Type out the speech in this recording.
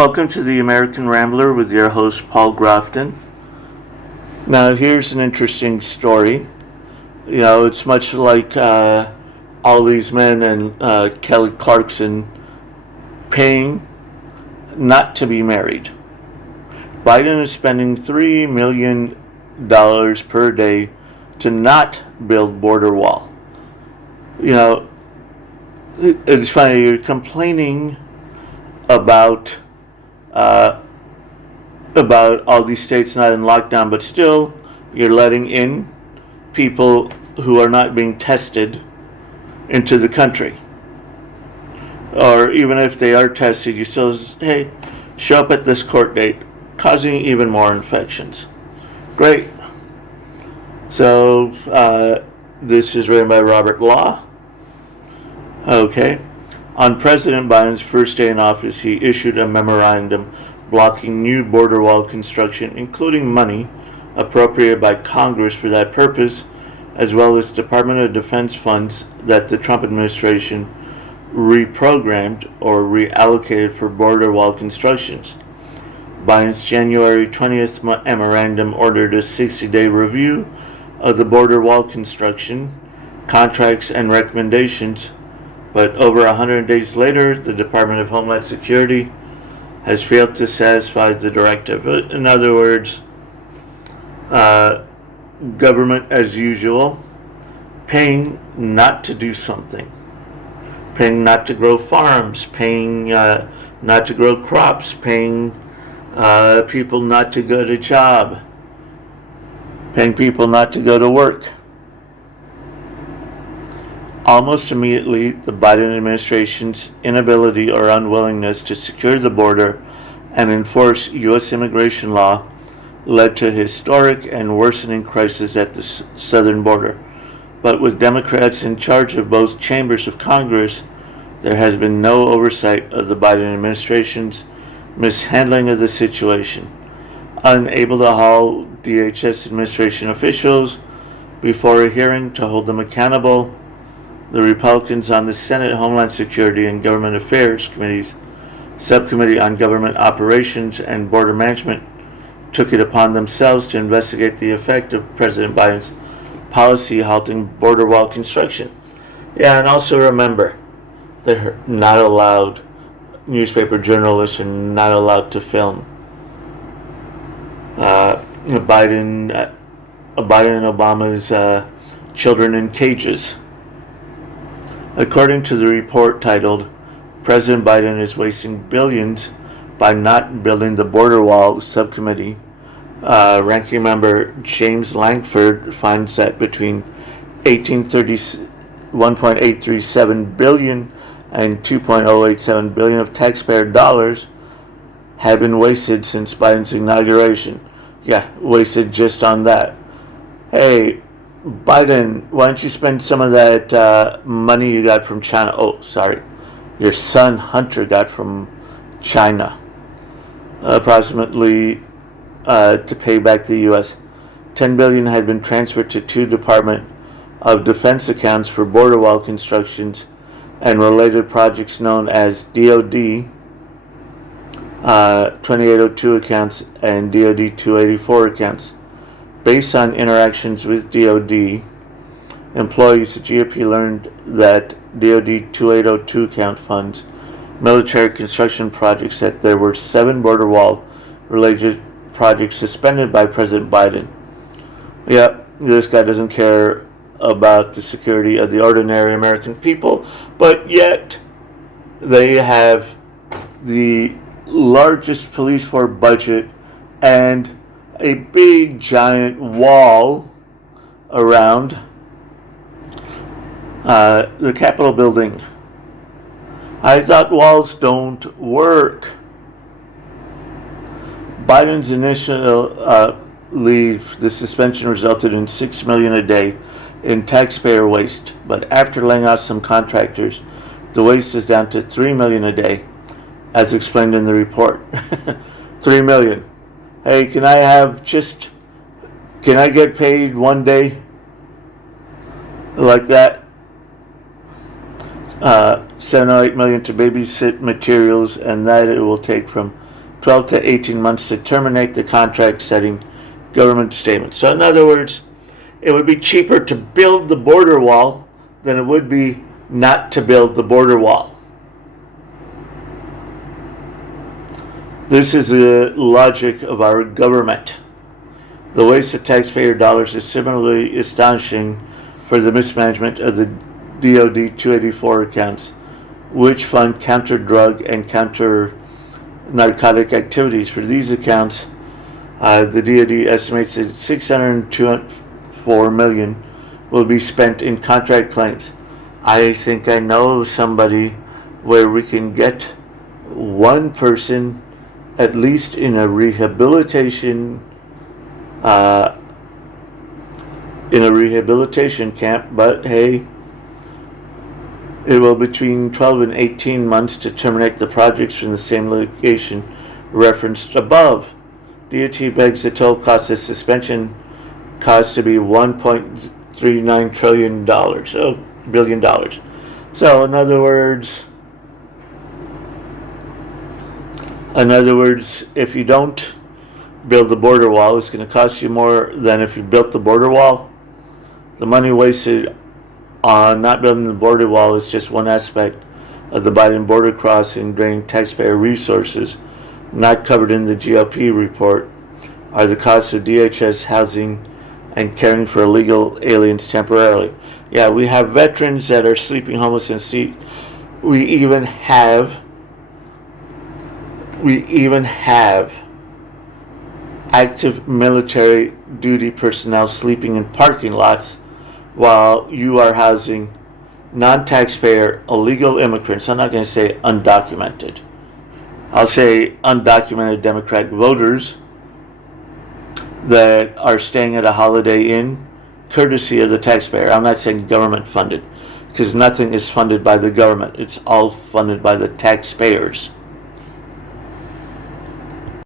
Welcome to the American Rambler with your host, Paul Grafton. Now, here's an interesting story. It's much like all these men and Kelly Clarkson paying not to be married. Biden is spending $3 million per day to not build border wall. It's funny, you're complaining about all these states not in lockdown, but still you're letting in people who are not being tested into the country. Or even if they are tested, you still, hey, show up at this court date, causing even more infections. Great. So this is written by Robert Law. Okay. On President Biden's first day in office, he issued a memorandum blocking new border wall construction, including money appropriated by Congress for that purpose, as well as Department of Defense funds that the Trump administration reprogrammed or reallocated for border wall constructions. Biden's January 20th memorandum ordered a 60-day review of the border wall construction, contracts, and recommendations, but over 100 days later, the Department of Homeland Security has failed to satisfy the directive. In other words, government as usual, paying not to do something, paying not to grow farms, paying not to grow crops, paying people not to go to job, paying people not to go to work. Almost immediately, the Biden administration's inability or unwillingness to secure the border and enforce U.S. immigration law led to a historic and worsening crisis at the southern border. But with Democrats in charge of both chambers of Congress, there has been no oversight of the Biden administration's mishandling of the situation. Unable to haul DHS administration officials before a hearing to hold them accountable, the Republicans on the Senate Homeland Security and Government Affairs Committee's Subcommittee on Government Operations and Border Management took it upon themselves to investigate the effect of President Biden's policy halting border wall construction. Yeah, and also remember, they're not allowed, newspaper journalists are not allowed to film. Biden and Obama's children in cages. According to the report titled, President Biden is wasting billions by not building the border wall subcommittee, ranking member James Lankford finds that between 1.837 billion and 2.087 billion of taxpayer dollars have been wasted since Biden's inauguration. Yeah, wasted just on that. Hey, Biden, why don't you spend some of that money you got from China? Oh, sorry. Your son Hunter got from China. Approximately to pay back the U.S. $10 billion had been transferred to two Department of Defense accounts for border wall constructions and related projects known as DOD 2802 accounts and DOD 284 accounts. Based on interactions with DOD employees, the GOP learned that DOD 2802 account funds military construction projects, that there were 7 border wall related projects suspended by President Biden. Yeah, this guy doesn't care about the security of the ordinary American people, but yet they have the largest police force budget and a big giant wall around the Capitol building. I thought walls don't work. Biden's initial leave, the suspension resulted in $6 million a day in taxpayer waste, but after laying off some contractors, the waste is down to $3 million a day, as explained in the report. $3 million. Hey, can I get paid one day like that? 7 or 8 million to babysit materials, and that it will take from 12 to 18 months to terminate the contract, setting government statements. So in other words, it would be cheaper to build the border wall than it would be not to build the border wall. This is the logic of our government. The waste of taxpayer dollars is similarly astonishing for the mismanagement of the DoD 284 accounts, which fund counter-drug and counter-narcotic activities. For these accounts, the DoD estimates that $604 million will be spent in contract claims. I think I know somebody where we can get one person at least in a rehabilitation camp, but hey, it will between 12 and 18 months to terminate the projects from the same location referenced above. DOT begs the total cost of suspension cost to be $1.39 trillion, billion dollars. So in other words, if you don't build the border wall, it's going to cost you more than if you built the border wall. The money wasted on not building the border wall is just one aspect of the Biden border crossing, draining taxpayer resources. Not covered in the GOP report are the costs of DHS housing and caring for illegal aliens temporarily. Yeah, we have veterans that are sleeping homeless in seat. We even have active military duty personnel sleeping in parking lots while you are housing non-taxpayer illegal immigrants. I'm not going to say undocumented. I'll say undocumented Democrat voters that are staying at a Holiday Inn courtesy of the taxpayer. I'm not saying government funded, because nothing is funded by the government. It's all funded by the taxpayers.